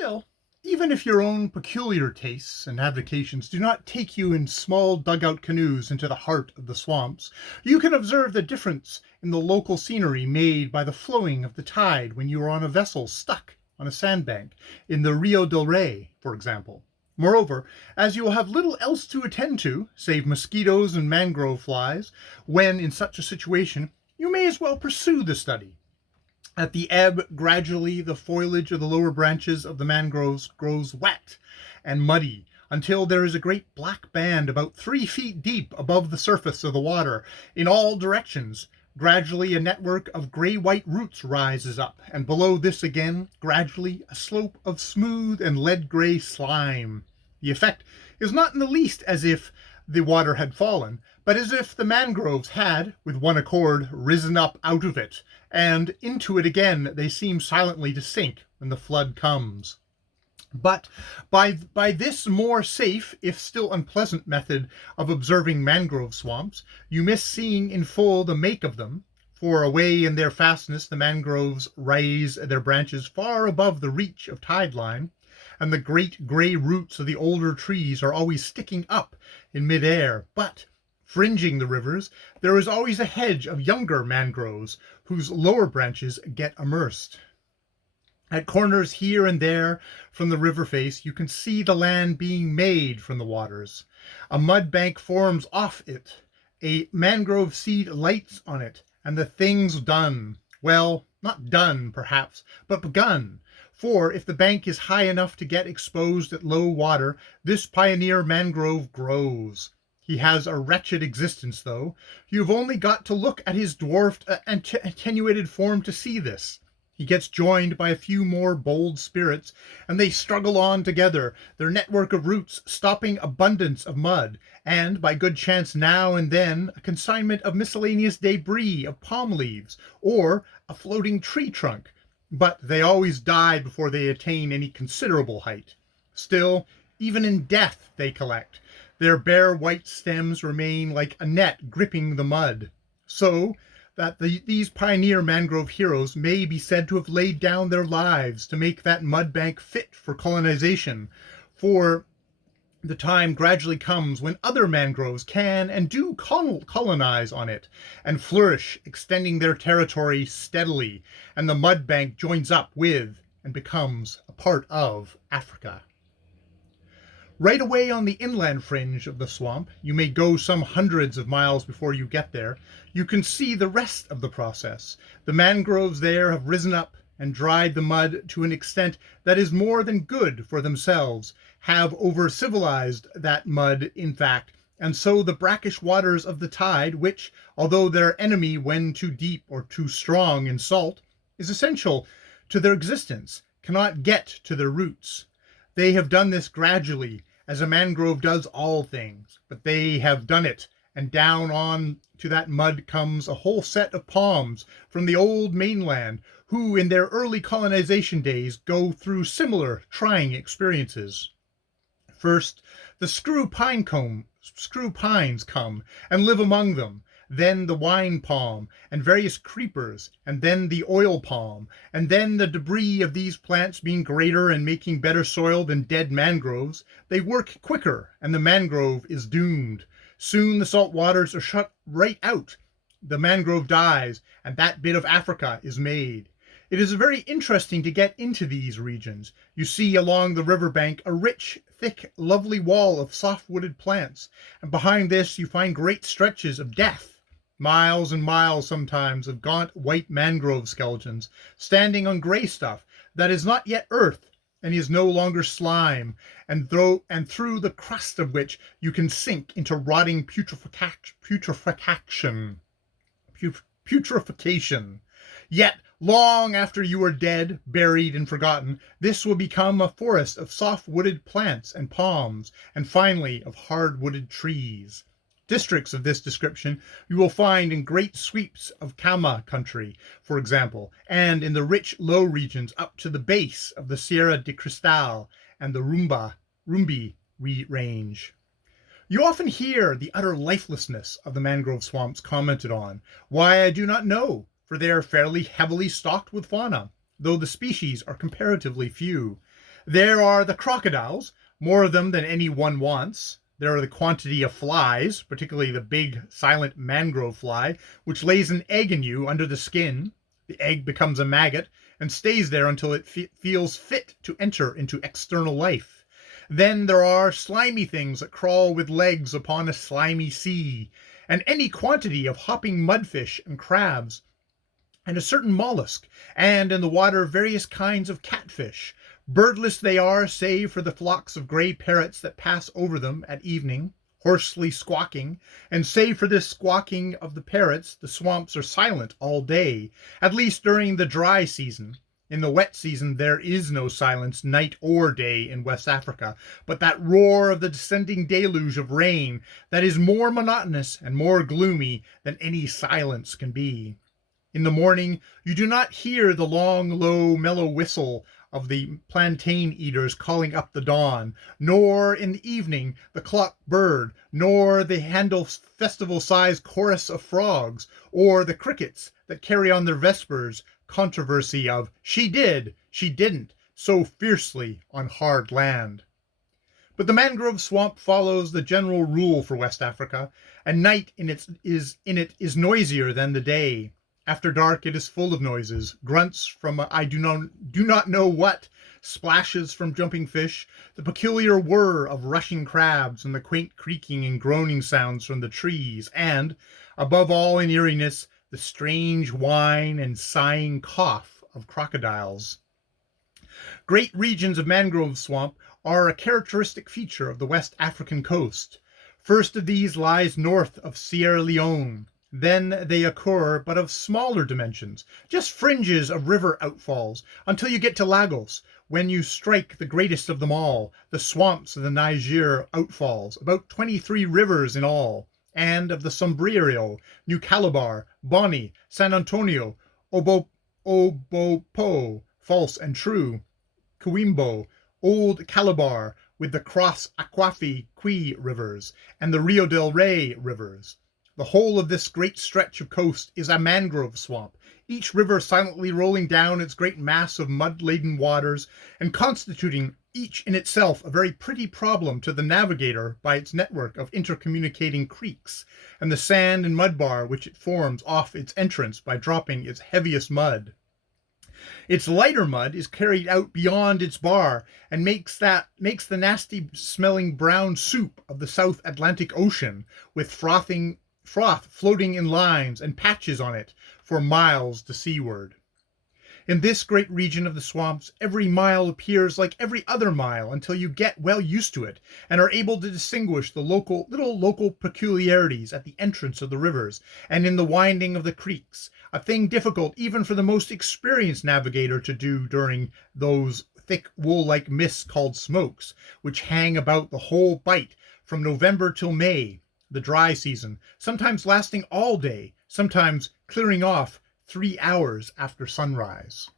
Still, even if your own peculiar tastes and avocations do not take you in small dugout canoes into the heart of the swamps, you can observe the difference in the local scenery made by the flowing of the tide when you are on a vessel stuck on a sandbank in the Rio del Rey, for example. Moreover, as you will have little else to attend to, save mosquitoes and mangrove flies, when in such a situation, you may as well pursue the study. At the ebb, gradually the foliage of the lower branches of the mangroves grows wet and muddy until there is a great black band about 3 feet deep above the surface of the water in all directions. Gradually a network of gray-white roots rises up, and below this again, gradually, a slope of smooth and lead-gray slime. The effect is not in the least as if the water had fallen, but as if the mangroves had, with one accord, risen up out of it, and into it again they seem silently to sink when the flood comes. But by this more safe, if still unpleasant method of observing mangrove swamps, you miss seeing in full the make of them, for away in their fastness the mangroves raise their branches far above the reach of tide line, and the great grey roots of the older trees are always sticking up in mid-air, but fringing the rivers, there is always a hedge of younger mangroves whose lower branches get immersed. At corners here and there from the river face, you can see the land being made from the waters. A mud bank forms off it. A mangrove seed lights on it, and the thing's done. Well, not done, perhaps, but begun. For if the bank is high enough to get exposed at low water, this pioneer mangrove grows. He has a wretched existence, though. You've only got to look at his dwarfed, attenuated form to see this. He gets joined by a few more bold spirits, and they struggle on together, their network of roots stopping abundance of mud, and, by good chance now and then, a consignment of miscellaneous debris of palm leaves, or a floating tree trunk. But they always die before they attain any considerable height. Still, even in death they collect. Their bare white stems remain like a net gripping the mud. So that these pioneer mangrove heroes may be said to have laid down their lives to make that mud bank fit for colonization, for the time gradually comes when other mangroves can and do colonize on it and flourish, extending their territory steadily, and the mud bank joins up with and becomes a part of Africa. Right away on the inland fringe of the swamp, you may go some hundreds of miles before you get there, you can see the rest of the process. The mangroves there have risen up and dried the mud to an extent that is more than good for themselves, have over-civilized that mud, in fact, and so the brackish waters of the tide, which, although their enemy when too deep or too strong in salt, is essential to their existence, cannot get to their roots. They have done this gradually, as a mangrove does all things, but they have done it, and down on to that mud comes a whole set of palms from the old mainland, who in their early colonization days go through similar trying experiences. First, the screw pines come and live among them, then the wine palm and various creepers, and then the oil palm, and then the debris of these plants being greater and making better soil than dead mangroves, they work quicker, and the mangrove is doomed. Soon the salt waters are shut right out. The mangrove dies, and that bit of Africa is made. It is very interesting to get into these regions. You see along the river bank a rich, thick, lovely wall of soft-wooded plants, and behind this you find great stretches of death, miles and miles sometimes of gaunt white mangrove skeletons, standing on grey stuff that is not yet earth, and is no longer slime, and through the crust of which you can sink into rotting putrefaction. Yet, long after you are dead, buried, and forgotten, this will become a forest of soft-wooded plants and palms, and finally of hard-wooded trees. Districts of this description you will find in great sweeps of Kama country, for example, and in the rich low regions up to the base of the Sierra de Cristal and the Rumbi range. You often hear the utter lifelessness of the mangrove swamps commented on. Why, I do not know, for they are fairly heavily stocked with fauna, though the species are comparatively few. There are the crocodiles, more of them than any one wants. There are the quantity of flies, particularly the big silent mangrove fly, which lays an egg in you under the skin. The egg becomes a maggot and stays there until it feels fit to enter into external life. Then there are slimy things that crawl with legs upon a slimy sea, and any quantity of hopping mudfish and crabs, and a certain mollusk, and in the water various kinds of catfish. Birdless they are, save for the flocks of grey parrots that pass over them at evening, hoarsely squawking, and save for this squawking of the parrots, the swamps are silent all day, at least during the dry season. In the wet season there is no silence, night or day, in West Africa, but that roar of the descending deluge of rain that is more monotonous and more gloomy than any silence can be. In the morning you do not hear the long, low, mellow whistle of the plantain eaters calling up the dawn, nor in the evening the clock bird, nor the Handel festival-sized chorus of frogs, or the crickets that carry on their vespers controversy of she did, she didn't, so fiercely on hard land. But the mangrove swamp follows the general rule for West Africa, and night in it is noisier than the day. After dark it is full of noises, grunts from I do not know what, splashes from jumping fish, the peculiar whir of rushing crabs, and the quaint creaking and groaning sounds from the trees, and, above all in eeriness, the strange whine and sighing cough of crocodiles. Great regions of mangrove swamp are a characteristic feature of the West African coast. First of these lies north of Sierra Leone. Then they occur, but of smaller dimensions, just fringes of river outfalls, until you get to Lagos, when you strike the greatest of them all, the swamps of the Niger outfalls, about 23 rivers in all, and of the Sombrero, New Calabar, Boni, San Antonio, Obopo, false and true, Coimbo, Old Calabar, with the Cross Aquafi Qui rivers, and the Rio del Rey rivers. The whole of this great stretch of coast is a mangrove swamp, each river silently rolling down its great mass of mud-laden waters, and constituting each in itself a very pretty problem to the navigator by its network of intercommunicating creeks, and the sand and mud bar which it forms off its entrance by dropping its heaviest mud. Its lighter mud is carried out beyond its bar, and makes the nasty smelling brown soup of the South Atlantic Ocean, with froth floating in lines and patches on it for miles to seaward. In this great region of the swamps, every mile appears like every other mile until you get well used to it and are able to distinguish the little local peculiarities at the entrance of the rivers and in the winding of the creeks, a thing difficult even for the most experienced navigator to do during those thick wool-like mists called smokes, which hang about the whole bight from November till May, the dry season, sometimes lasting all day, sometimes clearing off 3 hours after sunrise.